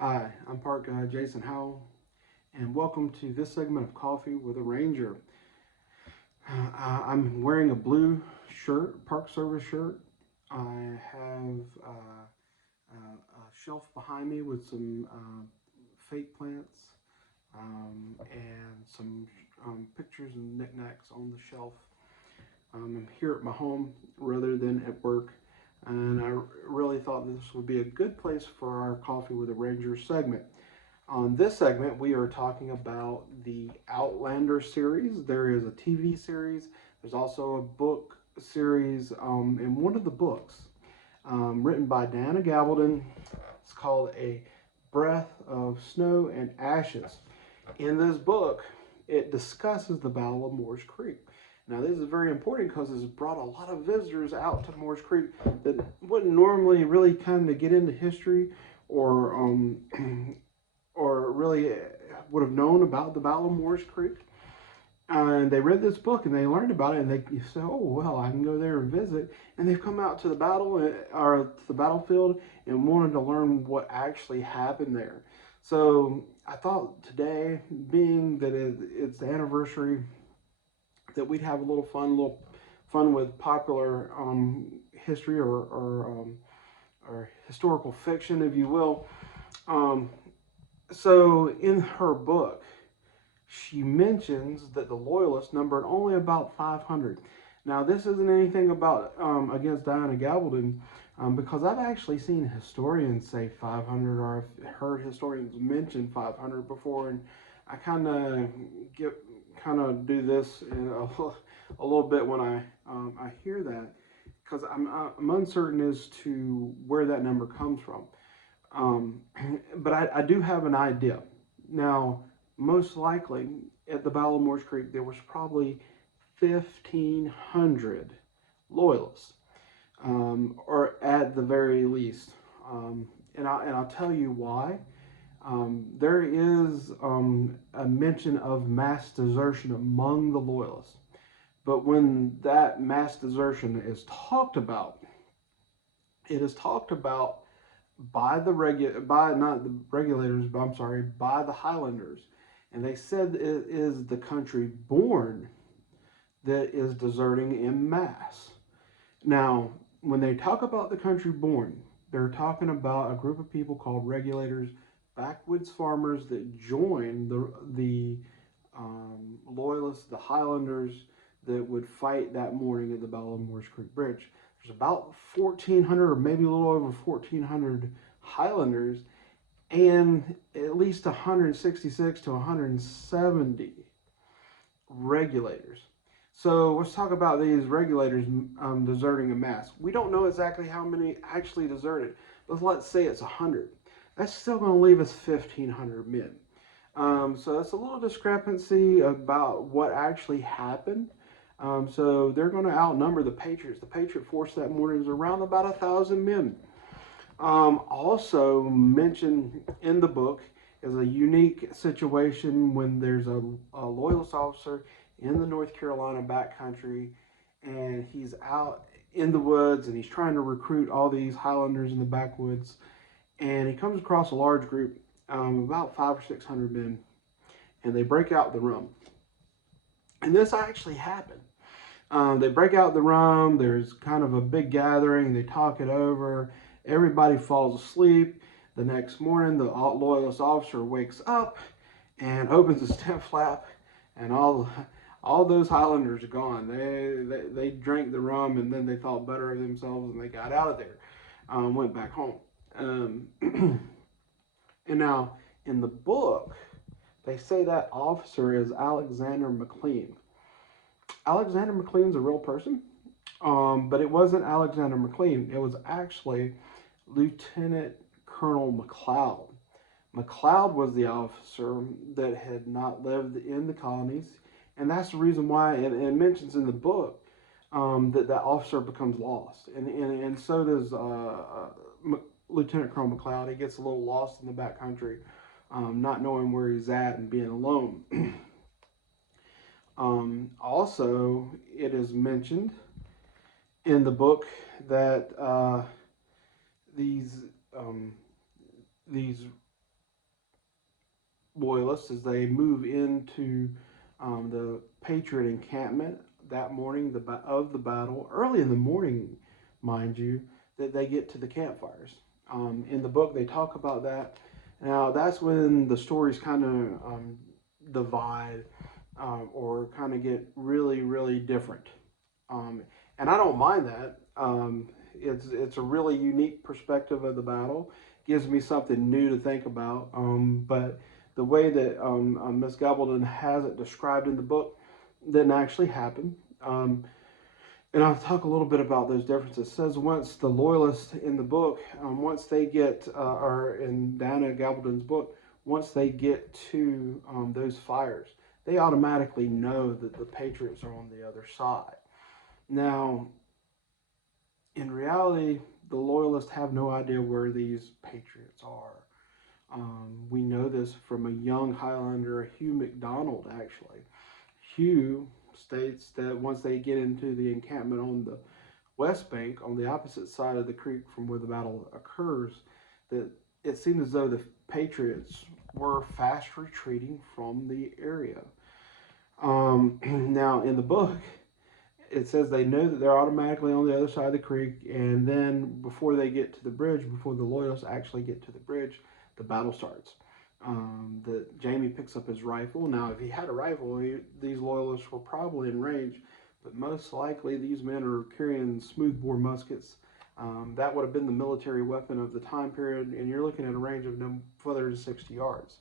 Hi, I'm Park Guy Jason Howell, and welcome to this segment of Coffee with a Ranger. I'm wearing a blue shirt, Park Service shirt. I have a shelf behind me with some fake plants and some pictures and knickknacks on the shelf. I'm here at my home rather than at work, and I really thought this would be a good place for our Coffee with a Ranger segment. On this segment, we are talking about the Outlander series. There is a TV series. There's also a book series, and one of the books, written by Diana Gabaldon, it's called A Breath of Snow and Ashes. In this book, it discusses the Battle of Moores Creek. Now, this is very important because it's brought a lot of visitors out to Moores Creek that wouldn't normally really kind of get into history or or really would have known about the Battle of Moores Creek. And they read this book and they learned about it, and they said, "Oh well, I can go there and visit." And they've come out to the or to the battlefield and wanted to learn what actually happened there. So I thought today, being that it's the anniversary, that we'd have a little fun with popular history or historical fiction, if you will. Um, so in her book, she mentions that the Loyalists numbered only about 500. Now, this isn't anything about against Diana Gabaldon, because I've actually seen historians say 500, or I've heard historians mention 500 before, and I get kind of do this a little bit when I hear that, because I'm uncertain as to where that number comes from. Um, but I do have an idea. Now, most likely at the Battle of Moores Creek, there was probably 1,500 loyalists, or at the very least. And I'll tell you why. There is a mention of mass desertion among the loyalists. But when that mass desertion is talked about, it is talked about by not the regulators, but I'm sorry, by the Highlanders, and they said it is the country born that is deserting in mass. Now, when they talk about the country born, they're talking about a group of people called regulators, backwoods farmers that joined the loyalists, the Highlanders that would fight that morning at the Battle of Moores Creek Bridge. There's about 1,400, or maybe a little over 1,400 Highlanders, and at least 166 to 170 regulators. So let's talk about these regulators deserting en masse. We don't know exactly how many actually deserted, but let's say it's 100. That's still going to leave us 1,500 men. So that's a little discrepancy about what actually happened. So they're going to outnumber the Patriots. The Patriot force that morning is around about 1,000 men. Also mentioned in the book is a unique situation when there's a loyalist officer in the North Carolina backcountry, and he's out in the woods and he's trying to recruit all these Highlanders in the backwoods, and he comes across a large group, about 500 or 600 men, and they break out the rum. And this actually happened. They break out the rum. There's kind of a big gathering. They talk it over. Everybody falls asleep. The next morning, the loyalist officer wakes up and opens his tent flap, and all those Highlanders are gone. They drank the rum, and then they thought better of themselves, and they got out of there, went back home. And now in the book, they say that officer is Alexander McLean. Alexander McLean's a real person, but it wasn't Alexander McLean. It was actually Lieutenant Colonel McLeod. McLeod was the officer that had not lived in the colonies, and that's the reason why it mentions in the book that that officer becomes lost, and so does Lieutenant Colonel McLeod. He gets a little lost in the backcountry, not knowing where he's at and being alone. Also, it is mentioned in the book that these um, these Loyalists as they move into the Patriot encampment that morning of the battle, early in the morning, mind you, that they get to the campfires. In the book, they talk about that. Now, that's when the stories kind of divide or kind of get really, really different. Um, and I don't mind that. It's a really unique perspective of the battle. Gives me something new to think about. But the way that Miss Gabaldon has it described in the book didn't actually happen. And I'll talk a little bit about those differences. It says once the loyalists in the book, once they get, or in Diana Gabaldon's book, once they get to those fires, they automatically know that the Patriots are on the other side. Now, in reality, the loyalists have no idea where these Patriots are. We know this from a young Highlander, Hugh MacDonald, actually. Hugh states that once they get into the encampment on the west bank, on the opposite side of the creek from where the battle occurs, that it seemed as though the Patriots were fast retreating from the area. Now, in the book, it says they know that they're automatically on the other side of the creek, and then before they get to the bridge, before the loyalists actually get to the bridge, the battle starts. That Jamie picks up his rifle. Now, if he had a rifle, these loyalists were probably in range, but most likely these men are carrying smoothbore muskets. That would have been the military weapon of the time period, and you're looking at a range of no further than 60 yards.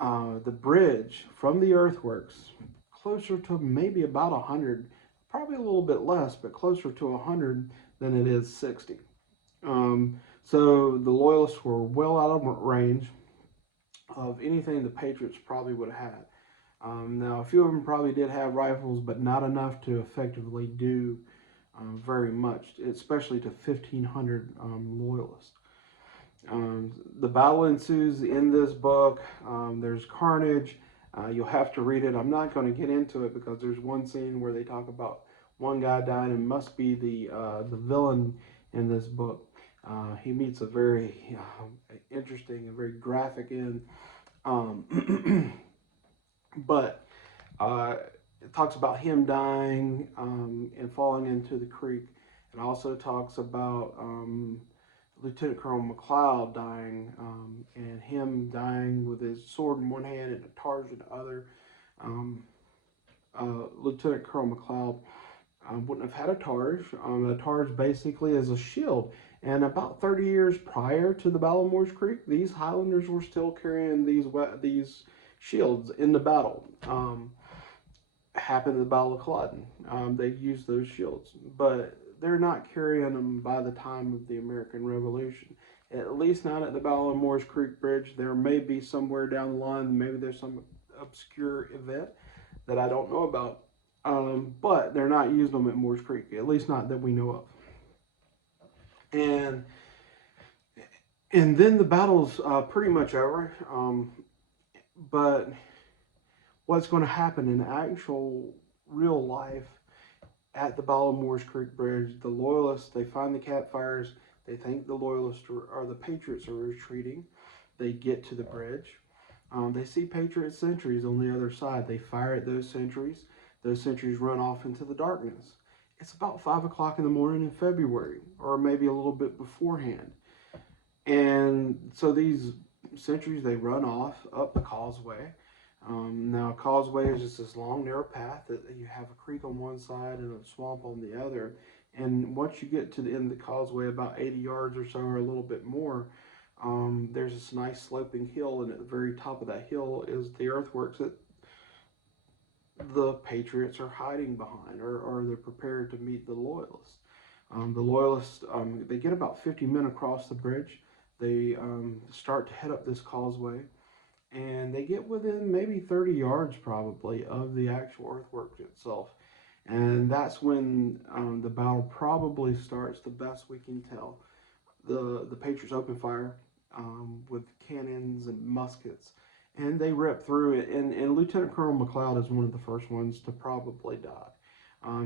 The bridge from the earthworks, closer to maybe about 100, probably a little bit less, but closer to 100 than it is 60. So the Loyalists were well out of range of anything the Patriots probably would have had. Now, a few of them probably did have rifles, but not enough to effectively do very much, especially to 1,500 Loyalists. The battle ensues in this book. There's carnage. You'll have to read it. I'm not going to get into it because there's one scene where they talk about one guy dying and must be the villain in this book. He meets a very interesting and very graphic end. But it talks about him dying and falling into the creek. It also talks about Lieutenant Colonel McLeod dying and him dying with his sword in one hand and a targe in the other. Lieutenant Colonel McLeod wouldn't have had a targe. A targe basically is a shield. And about 30 years prior to the Battle of Moores Creek, these Highlanders were still carrying these shields in the battle. Happened at the Battle of Culloden. They used those shields, but they're not carrying them by the time of the American Revolution. At least not at the Battle of Moores Creek Bridge. There may be somewhere down the line, maybe there's some obscure event that I don't know about. But they're not using them at Moores Creek, at least not that we know of. And then the battle's pretty much over. But what's going to happen in actual real life at the Battle of Moores Creek Bridge, the Loyalists, they find the campfires. They think the Loyalists or the Patriots are retreating. They get to the bridge. They see Patriot sentries on the other side. They fire at those sentries. Those sentries run off into the darkness. It's about 5 o'clock in the morning in February, or maybe a little bit beforehand. And so these sentries, they run off up the causeway. Now, a causeway is just this long, narrow path that you have a creek on one side and a swamp on the other. And once you get to the end of the causeway, about 80 yards or so, or a little bit more, there's this nice sloping hill, and at the very top of that hill is the earthworks that the Patriots are hiding behind, or they're prepared to meet the Loyalists. The Loyalists, they get about 50 men across the bridge. They start to head up this causeway, and they get within maybe 30 yards probably of the actual earthworks itself. And that's when the battle probably starts, the best we can tell. The Patriots open fire with cannons and muskets, and they rip through it. And Lieutenant Colonel McLeod is one of the first ones to probably die.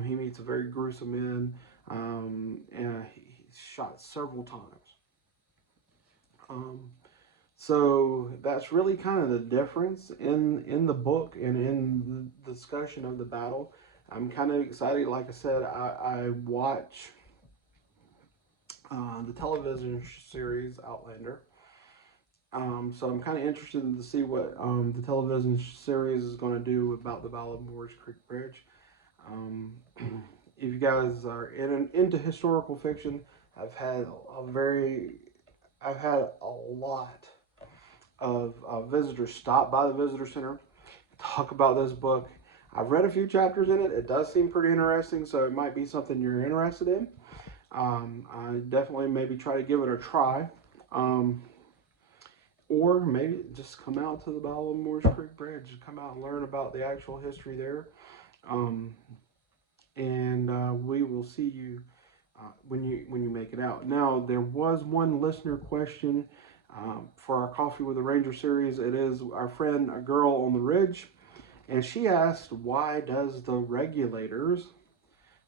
He meets a very gruesome end, and he's shot several times. So that's really kind of the difference in the book and in the discussion of the battle. I'm kind of excited. Like I said, I watch the television series Outlander. So I'm kind of interested to see what the television series is going to do about the Battle of Moores Creek Bridge. Um, if you guys are into historical fiction, I've had a very, I've had a lot of visitors stop by the visitor center, talk about this book. I've read a few chapters in it. It does seem pretty interesting, so it might be something you're interested in. I definitely maybe try to give it a try. Um, or maybe just come out to the Battle of Moores Creek Bridge, come out and learn about the actual history there. Um, and we will see you when you make it out. Now, there was one listener question for our Coffee with a Ranger series. It is our friend, a girl on the ridge, and she asked, why does the regulators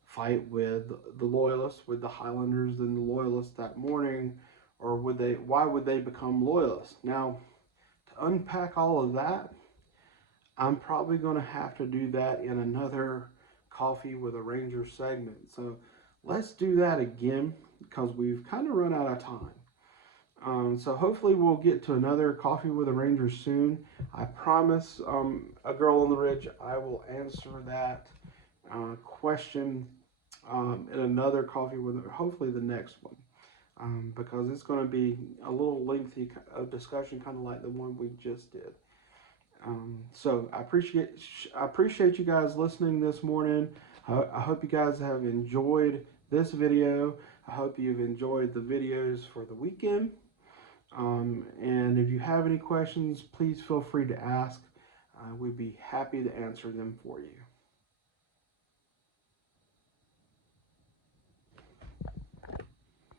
fight with the loyalists, with the Highlanders and the loyalists that morning, or would they? Why would they become loyalists? Now, to unpack all of that, I'm probably going to have to do that in another Coffee with a Ranger segment. So let's do that again because we've kind of run out of time. So hopefully we'll get to another Coffee with a Ranger soon. I promise, a girl on the ridge, I will answer that question in another Coffee with, hopefully the next one. Because it's going to be a little lengthy discussion, kind of like the one we just did. So I appreciate you guys listening this morning. I hope you guys have enjoyed this video. I hope you've enjoyed the videos for the weekend. And if you have any questions, please feel free to ask. We'd be happy to answer them for you.